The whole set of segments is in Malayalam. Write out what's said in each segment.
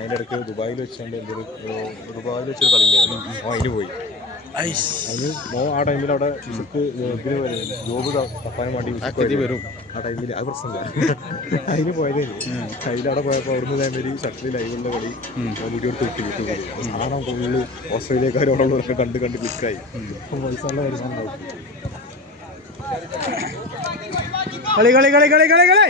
അതിൻ്റെ ഇടയ്ക്ക് ദുബായിൽ വെച്ചുകൊണ്ട് ദുബായിൽ വെച്ചൊരു കളി ഉണ്ടായിരുന്നു. അതിന് പോയി. അതിന് ആ ടൈമിൽ അവിടെ ഇതിന് ജോബ് തപ്പാൻ വേണ്ടി വരും. ആ ടൈമിൽ അത് പ്രശ്നമില്ല. അതിന് പോയതേന്. അതിലവിടെ പോയപ്പോൾ അവിടുന്ന് തന്നെ ഷട്ടിൽ ലൈവുള്ള കളി വീഡിയോ എടുത്ത് വിട്ടു യൂട്യൂബിൽ. സാധനം ഫുള്ള് ഓസ്ട്രേലിയക്കാരോടൊക്കെ കണ്ട് ക്ലിക്കായി. പൈസയുള്ള വരുമാനം ഉണ്ടാവും. കളി കളി കളി കളി കളി കളി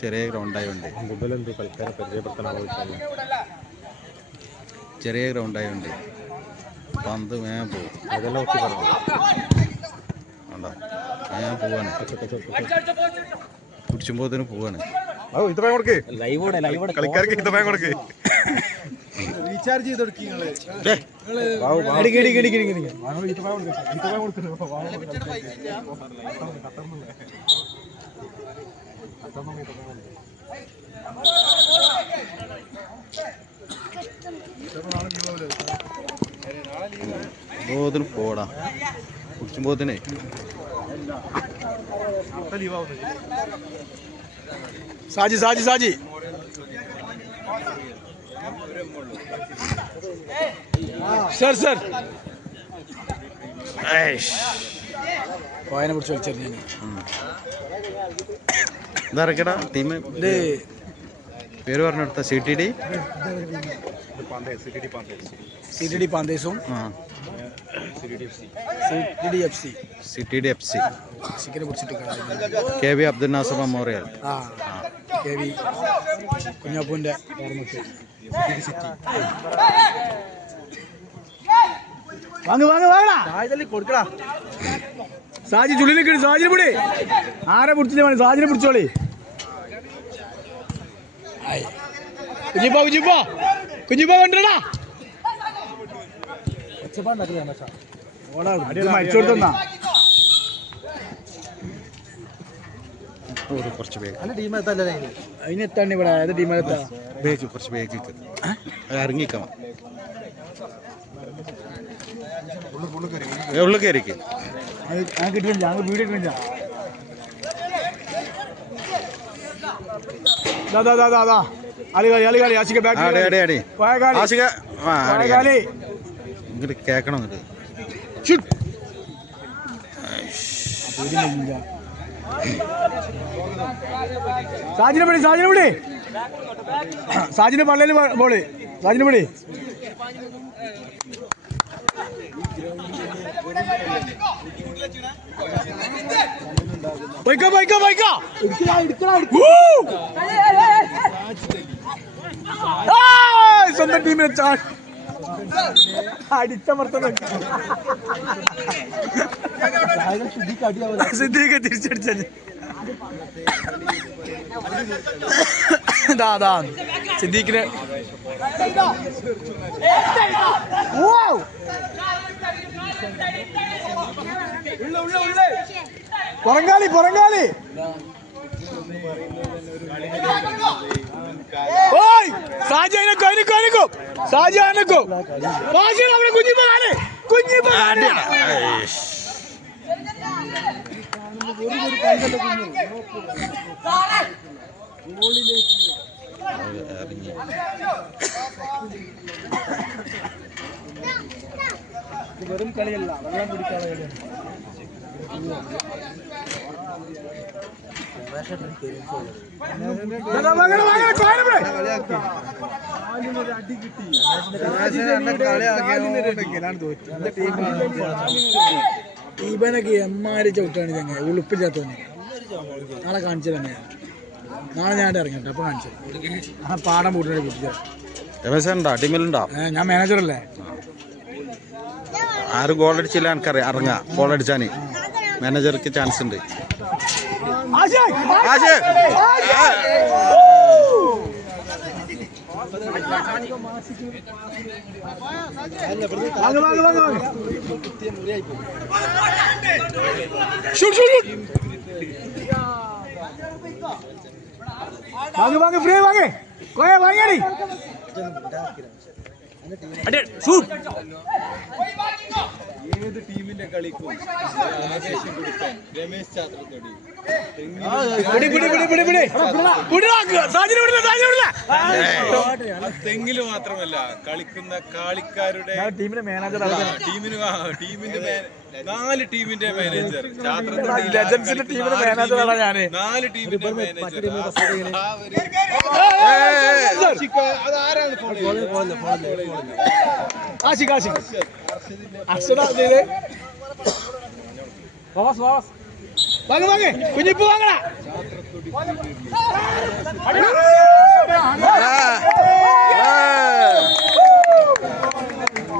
ചെറിയ ഗ്രൗണ്ടായുണ്ട്. മുതലെന്ത് കളിക്കാരെ പരിചയപ്പെടുത്താൻ ആവശ്യമില്ല. ചെറിയ ഗ്രൗണ്ടായുണ്ട്. പന്ത് വേഗം പോകും. അതെല്ലാം ഒത്തി പറഞ്ഞു വേണ്ട വേഗം പോവാണ്. കുടിച്ചുമ്പോഴത്തേന് പോവാണ്. കളിക്കാർക്ക് ഹിതമയം കൊടുക്ക്. റീചാർജ് ചെയ്ത് കൊടുക്കി. ബോധന പോടാ കുടിച്ചുമ്പോഴത്തേനെ സാജി സാജി സാജി സർ സർ വായന പിടിച്ച് കളിച്ചറിഞ്ഞ ഇതാരക്കടാ ടീം പേര് പറഞ്ഞെടുത്ത സി ടി ഡി പാന്തേസും K V Abdul Nasar memorial കുഞ്ഞാപ്പൂന്റെ കൊടുക്കടാ. സാജി ചുള്ളിലേക്ക് സാജിനെ പിടി. ആരെ പിടിച്ചില്ല വേണം, സാജിനെ പിടിച്ചോളി. കുഞ്ഞിപ്പോ കുഞ്ഞിപ്പോ കുഞ്ഞിപ്പോ കണ്ടടാ. മരിച്ചോടുത്താ കുറച്ച് വേഗം അതിനെത്താണ് ഇവിടെ. ഏത് ടീമെത്താ? കുറച്ച് വേഗം ഇറങ്ങിക്കാം. ഉള്ളിൽ കയറിക്ക്. ഞാൻ കിട്ടില്ല, ഞങ്ങൾ വീഡിയോ കിട്ടില്ല. ഇങ്ങോട്ട് കേക്കണം. സാജിനെ പിടി, സാജിനെ പിടി. സാജിന്റെ പള്ളേല് ബോള്. സാജിനെ പിടി. പോയിക്കോ പോയിക്കോ പോയിക്കോ. സ്വന്തം ടീമിനെ അടിച്ചമർത്തുന്ന സിദ്ദീഖ് തിരിച്ചടിച്ച സിദ്ദീഖിനെ പുറങ്കാലി പുറങ്കാലി. സാജി അതിനൊക്കെ അതിനൊക്കെ അതിനൊക്കും. സാജി അതിനൊക്കും. അവിടെ കുഞ്ഞിപ്പാണ് കുഞ്ഞിപ്പാണ്. വെറും കളിയല്ല, വെള്ളം പിടിക്കാനുള്ള കളിയാണ്. ഈബനൊക്കെ എമ്മാരി ചവിട്ടാണ് ചങ്ങ ഉളുപ്പില്ലാത്തവന്. നാളെ കാണിച്ചു തന്നെ. നാളെ ഞാൻ ഇറങ്ങട്ടെ, അപ്പൊ കാണിച്ചു. ആ പാടം കൂട്ടിനെ കുട്ടിച്ചാ. ഞാൻ മാനേജറല്ലേ. ആരും ഗോൾ അടിച്ചില്ല എനിക്കറിയാം. ഇറങ്ങാം ഗോൾ അടിച്ചാന് മാനേജർക്ക് ചാൻസ് ഉണ്ട്. ഫ്രീ വാങ്ങേ വാങ്ങിയാടി. ഏത് ടീമിന്റെ കളിക്കും ആവേശം കൊടുക്കാൻ രമേശ് ചാത്രത്തോടി തെങ്ങില് മാത്രമല്ല കളിക്കുന്ന കളിക്കാരുടെ ടീമിന്റെ മാനേജർ ടീമിന്റെ 4 ടീമിന്റെ മാനേജർ ലെജൻസിന്റെ ടീമിന്റെ മാനേജറാണ് ഞാന് 4 ടീമിന്റെ മാനേജർ ആശിക് അക്ഷര ചെയ്ത് വാങ്ങ കുഞ്ഞിപ്പ് വാങ്ങണ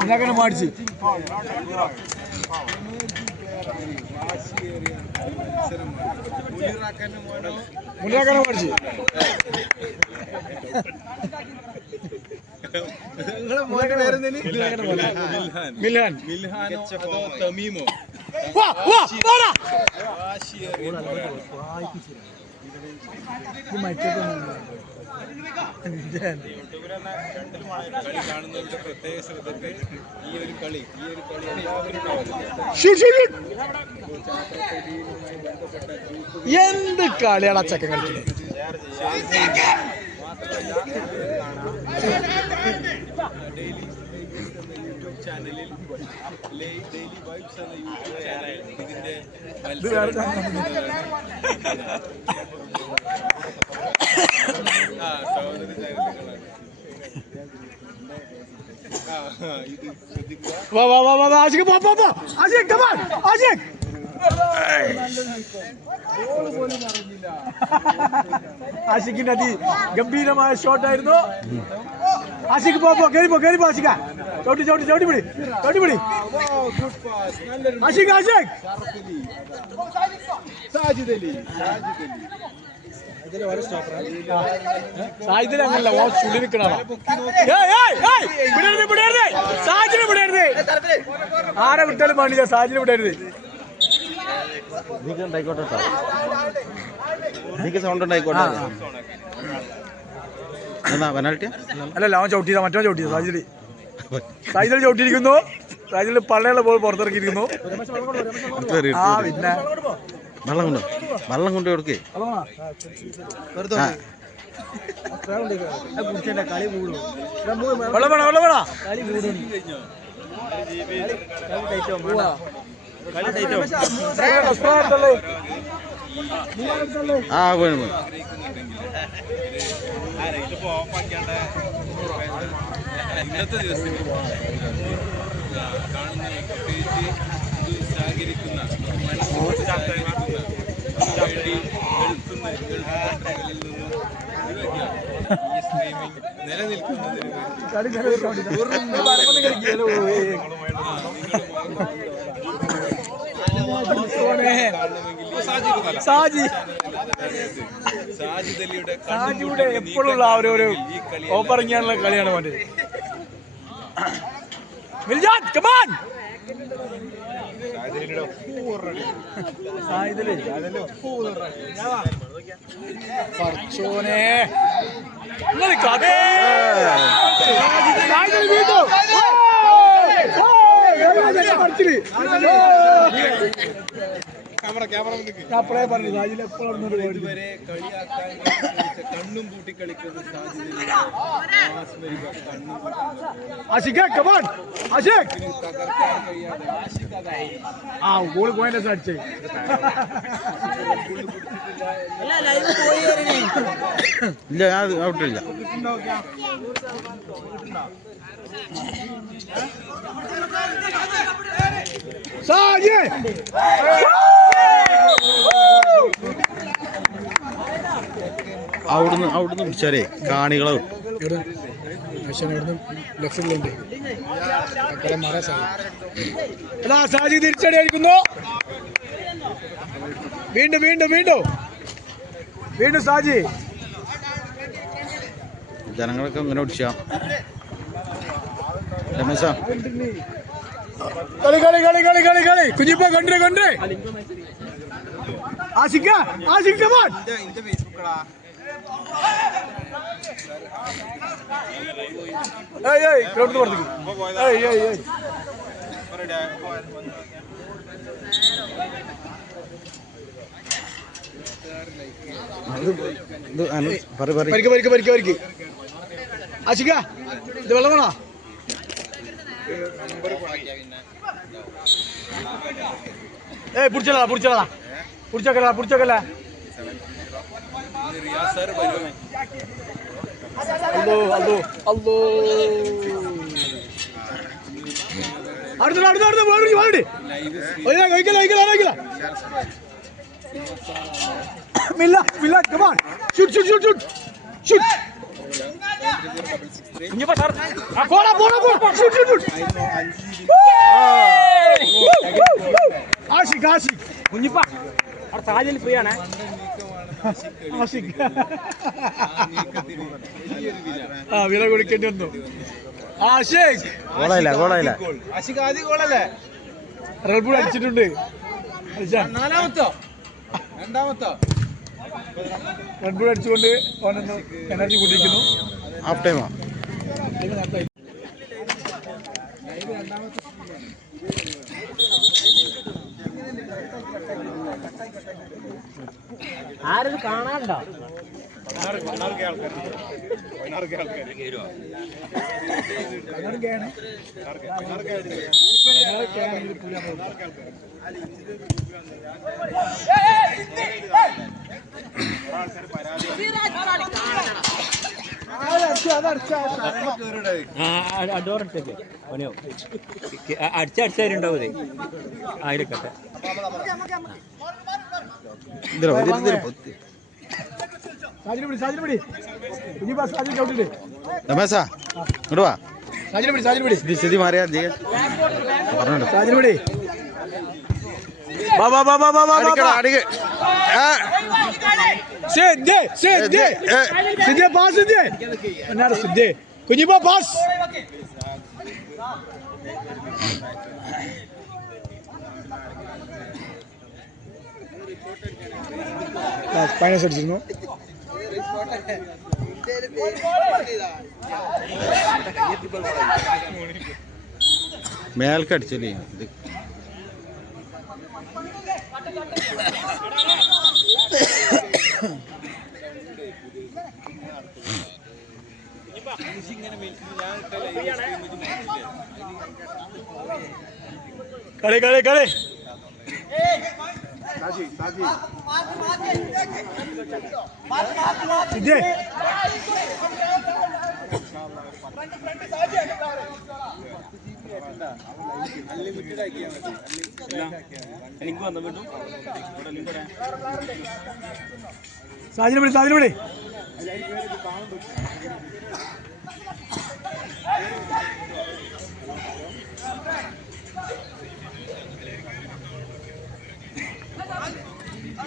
ഇന്നങ്ങനെ മാടിച്ച് മുന്നിലാക്കാനെ മാടിച്ച് മിൽഹാൻ തമീമോ കളി കാണുന്നവരുടെ പ്രത്യേക ശ്രദ്ധയ്ക്ക് ഈ ഒരു കളി എന്ത് കളിയാണ് ചക്കൻ കളിക്കുന്നത് യൂട്യൂബ് ചാനലിൽ ഡെയിലി വൈബ്സ് എന്ന യൂട്യൂബ് ചാനലിൽ ഇതിന്റെ സഹോദരി ചാനലുകളാണ്. ഇത് ശ്രദ്ധിക്കുക. ആഷിഖിന്റെ ഗംഭീരമായ ഷോട്ടായിരുന്നു. ആഷിഖ് പോ കയറിപ്പോ ആഷിഖ ചവിട്ടിപ്പിടി ആഷിഖ് സാജിദ് അങ്ങനല്ല ഓ ചുള്ളി നിൽക്കണ സാജിനെ ആരെ വിട്ടാലും പാടില്ല സാജിനെ വിടരുത്. സൗണ്ട് ഉണ്ടായിക്കോട്ടെ. പെനാൽറ്റി അല്ലല്ല അവൻ ചവിട്ടിയതാ മറ്റോ ചവിട്ടിയത് സാജിദ് ചവിട്ടിയിരിക്കുന്നു. സാജിദ് പള്ളയുള്ള ബോൾ പുറത്തിറക്കിയിരിക്കുന്നു. ആ പിന്നെ വെള്ളം കൊണ്ട് കൊടുക്കേ വെള്ളം വേണ ആ പോയി ഇന്നത്തെ ദിവസത്തിൽ കാണുന്ന പ്രത്യേകിച്ച് സഹകരിക്കുന്ന മനസ്സോട് സഹകരിക്കുന്ന വേണ്ടി ഈ സ്ട്രീമിംഗ് നിലനിൽക്കുന്നതിന് സാജിയുടെ എപ്പോഴുള്ള ഒരു ഓപ്പറിങ്ങാനുള്ള കളിയാണ് വേണ്ടത്. പറച്ചോനെ ഇതുവരെ കളിയാക്കാൻ കണ്ണും പൂട്ടി കളിക്കുന്ന സാഹചര്യം തകർക്കാൻ കഴിയാതെ ആ ഗോൾ പോയിന്റ് അടിച്ചേ ഇല്ല ഞാൻ ഔട്ടില്ല. അവിടുന്ന് പിടിച്ചാലേ കാണികളെ സാജി തിരിച്ചടിയായിരിക്കുന്നു. വീണ്ടും സാജി ജനങ്ങളൊക്കെ ഇങ്ങനെ പിടിച്ചാ രമേശാ കളി കുഞ്ഞിപ്പ കൊണ്ടേ ആശിക്ക ഗ്രൗണ്ട് പുറത്തേക്ക് പരിക്ക് ആശിക ഇത് വെള്ളം വേണോ? പിടിച്ചോക്കല അല്ലോ കുഞ്ഞിപ്പ അവിടെ സാഹചര്യം ഫ്രീ ആണേ. വില കൊടുക്കേണ്ടി വന്നു. റെഡ് അടിച്ചിട്ടുണ്ട്. രണ്ടാമത്തോ റെഡ് ബുൾ അടിച്ചുകൊണ്ട് അവനൊന്ന് എനർജി കൂട്ടിയിരിക്കുന്നു. ഹാഫ് ടൈമാ. ആരും കാണാനുണ്ടോ? ഡോറടുത്തേക്ക് പണിയോ അടിച്ചടിച്ചായിട്ടുണ്ടാവേ ആയിരക്കട്ടെ. രമേശാ ഇങ്ങോട്ട് വാ. സ്ഥിതി മാറിയാ കുഞ്ഞിപ്പ പാസ്. ഫൈനൽസ് അടിച്ചിരുന്നു. മേൽക്കടിച്ചല്ലേ ഇത്. കളി കളി കളി സാജിനെ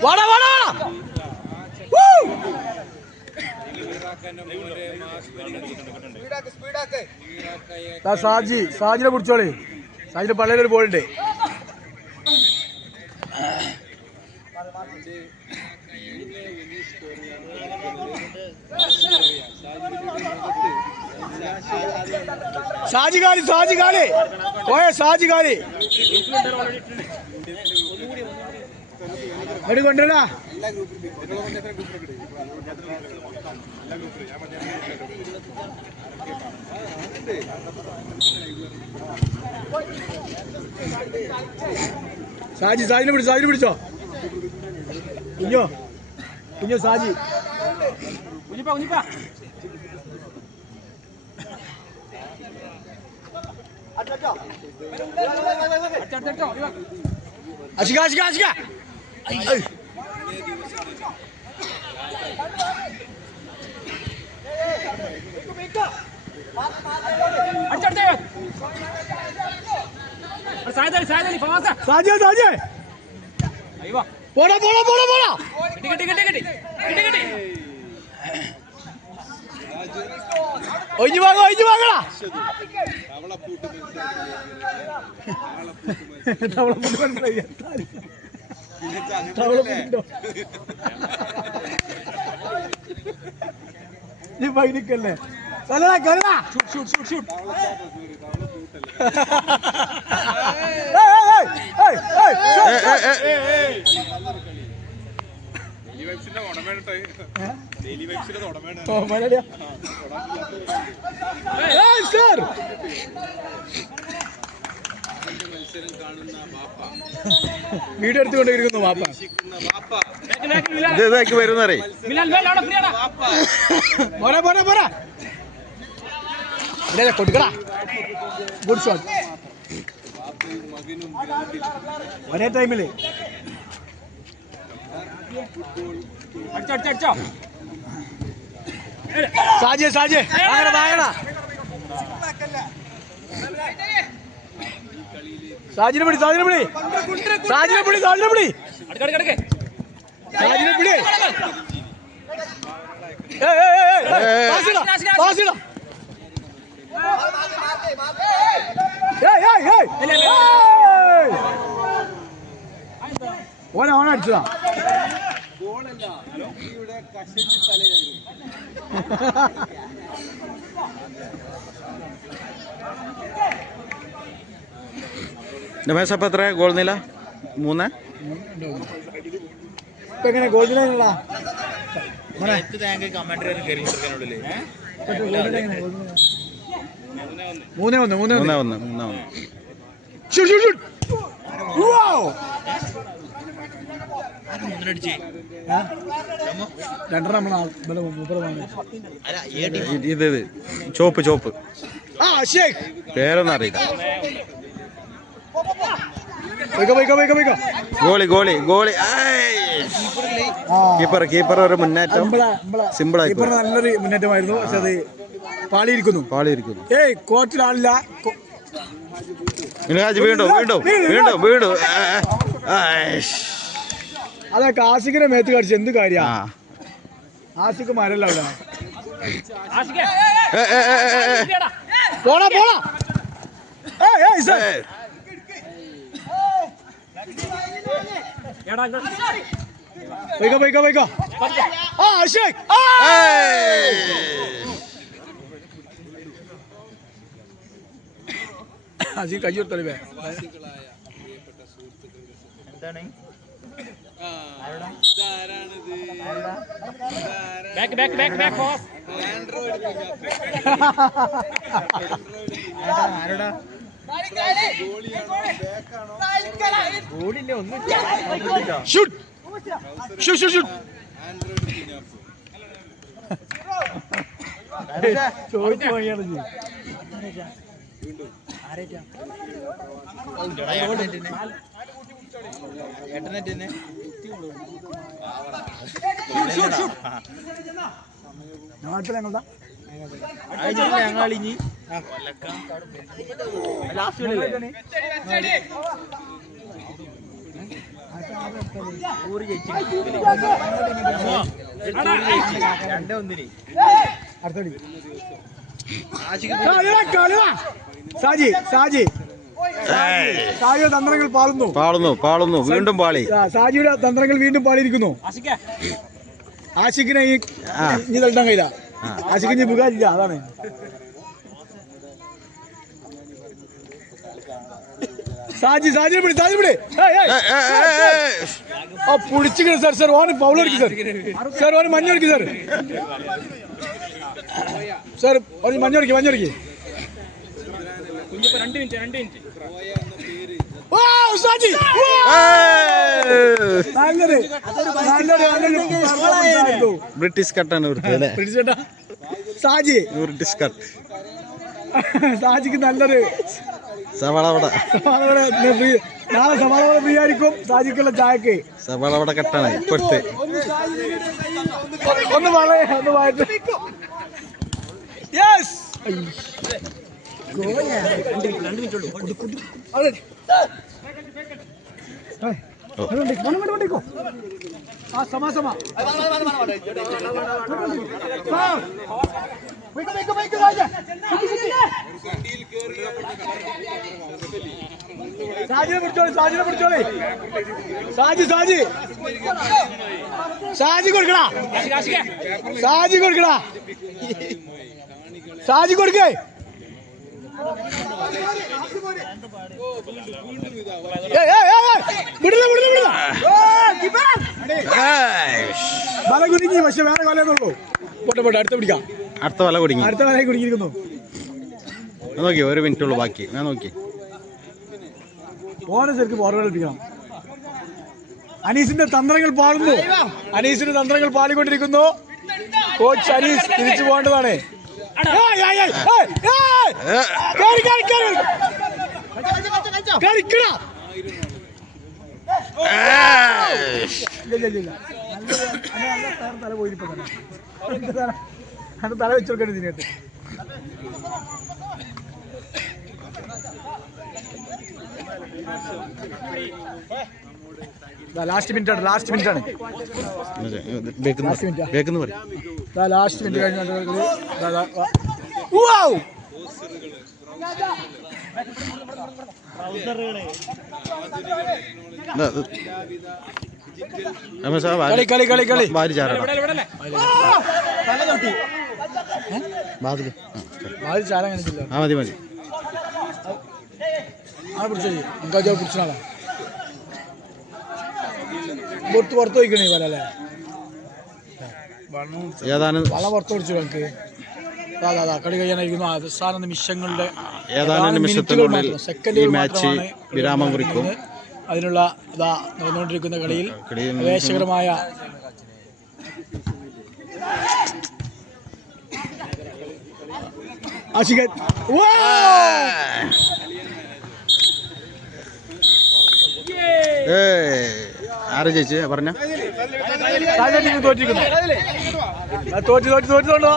വാടാ വാടാ സാജിനെ പിടിച്ചോളേ. സാജിന്റെ പള്ളിയിലൊരു ബോളുണ്ട്. സാജി കാലി പോയ സാജി കാലി എടി കൊണ്ടുവരാ. സാജിനെ പിടിച്ചോ കുഞ്ഞോ സാജി കുഞ്ഞിപ്പ ആശിക പോടാ ഒഴിഞ്ഞു വാങ്ങടാ. പൈനിക്കല്ലേ വീഡിയോ എടുത്തുകൊണ്ടിരിക്കുന്നു വാപ്പ. ഇതാക്കി വരുന്നറേ കൊടുക്കടാ. Good shot. ഒരേ ടൈമില് സാജി സാജിനെ പിടി ഓനടിച്ചതാ. രമേശ് അപ്പം എത്ര ഗോൾ നില? 3. ഇപ്പൊ എങ്ങനെ ഗോൾ നില? 3-1. ഇത് ചോപ്പ് പേരൊന്നും അറിയില്ല. ഗോളി കീപ്പർ ഒരു മുന്നേറ്റം സിമ്പിളായി. നല്ലൊരു മുന്നേറ്റമായിരുന്നു. പക്ഷെ അത് പാളിയിരിക്കുന്നു. ഏയ് കോർട്ടിൽ ആളില്ല. വീണ്ടും അതൊക്കെ ആസിക്കിനെ മേത്ത് കടിച്ച് എന്ത് കാര്യ? ആസിക്ക് മരല്ല അവിടെ. പോടാ പോയിക്കോ. ആസിക്ക് കൈ കൊടുത്തല്ലേ. നാട്ടിലെങ്ങോട്ടാ? സാജി തന്ത്രങ്ങൾ പാളുന്നു വീണ്ടും പാളി. സാജിയുടെ തന്ത്രങ്ങൾ വീണ്ടും പാളിയിരിക്കുന്നു. ആഷിക്കിനെ ഇനി തട്ടാൻ കഴിയില്ല. ആഷിക്കിന് മുഖമില്ല. അതാണ് സാജിനെ പിടി. പുടിച്ചിക്കണ സാർ ഓന് പൗളടിക്കും സാർ ഓന് മഞ്ഞടിക്കും സാർ ഓന് മഞ്ഞടിക്കും. 2 മിനിറ്റ്. ബ്രിട്ടീഷ് കട്ടാണ് സാജിക്ക് നല്ലൊരു സവാളവട. നാളെ സവാളവട ഫ്രീ ആയിരിക്കും സാജിക്കുള്ള ചായക്ക്. സവാളവട കട്ടാണ് ഇപ്പോഴത്തെ. ഒന്ന് വായിട്ട് സാജിനെ പിടിച്ചോളി. സാജി കൊടുക്കടാ. സാജി കൊടുക്കേ. വിടില്ല വല കുടുങ്ങി, പക്ഷെ വേറെ വലയെന്നുള്ളൂ. പോട്ടെ പോട്ടെ, അടുത്ത പിടിക്കാം. അടുത്ത വല കുടുങ്ങി. അടുത്ത വല കുടുങ്ങിയിരിക്കുന്നു. നോക്കി, 1 മിനിറ്റ് ഉള്ളൂ ബാക്കി. ഞാൻ നോക്കി. ഓനെ ശരിക്കും ഫോർവേഡ് കളിപ്പിക്കണം. അനീസിന്റെ തന്ത്രങ്ങൾ പാടുന്നു. അനീസിന്റെ തന്ത്രങ്ങൾ പാടിക്കൊണ്ടിരിക്കുന്നു. കോച്ച് അനീസ് തിരിച്ചു പോകേണ്ടതാണ്. തല പോയിരിപ്പോ തല വെച്ചോട്ടെ ഇതിനകത്ത്. ലാസ്റ്റ് മിനിറ്റ് ആണ്, ലാസ്റ്റ് മിനിറ്റ് ആണ്. ലാസ്റ്റ് മിനിറ്റ് കഴിഞ്ഞ കളി കളി കളി വാരി ചാരാടാ. ചാരാൻ കാണിച്ചില്ല. മതി മതി. ആ പിടിച്ചോ, നമുക്ക് പിടിച്ചാളാ. പുറത്ത് പോയിക്കണേ വല അല്ലേ? ഏതാനും വല പുറത്ത് പിടിച്ചു നമുക്ക്. കളി കഴിയാനായിരിക്കുന്നു. അവസാന നിമിഷങ്ങളുടെ ഏതാനും നിമിഷത്തിനുള്ളിൽ ഈ മാച്ച് വിരാമം കുറിക്കും. അതിനുള്ള നടന്നുകൊണ്ടിരിക്കുന്ന കളിയിൽ ആവേശകരമായ ആര് ചേച്ചി പറഞ്ഞ തോറ്റിരിക്കുന്നു. തോറ്റുകൊണ്ടോ